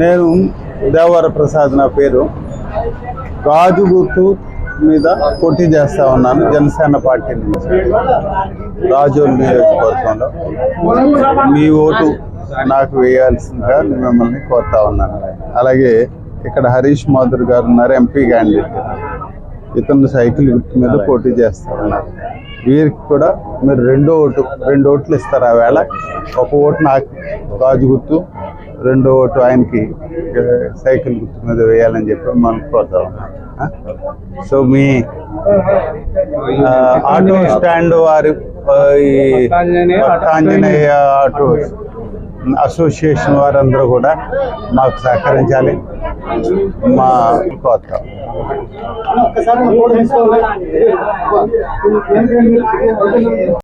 నేను దేవర ప్రసాద్ నా పేరు. గాజు గుర్తు మీద పోటీ చేస్తా ఉన్నాను జనసేన పార్టీ నుంచి. రాజు నియోజకవర్గంలో. మీ ఓటు నాకు వేయాల్సిందిగా మిమ్మల్ని కోరుతా ఉన్నాను. అలాగే ఇక్కడ హరీష్ మాధుర్ గారు ఉన్నారు ఎంపీ క్యాండిడేట్ ఇతను సైకిల్ గుర్తు మీద పోటీ చేస్తా ఉన్నారు వీరికి కూడా మీరు రెండో ఓటు రెండు ఓట్లు ఇస్తారు ఆవేళ ఒక ఓటు నాకు గాజు గుర్తు రెండో ఓటు ఆయనకి సైకిల్ గుర్తు మీద వేయాలని చెప్పి మనం కోరుతాం. సో మీ ఆటో స్టాండ్ వారి ఆంజనేయ ఆటో అసోసియేషన్ వారందరూ కూడా మాకు సహకరించాలి. మా కోత.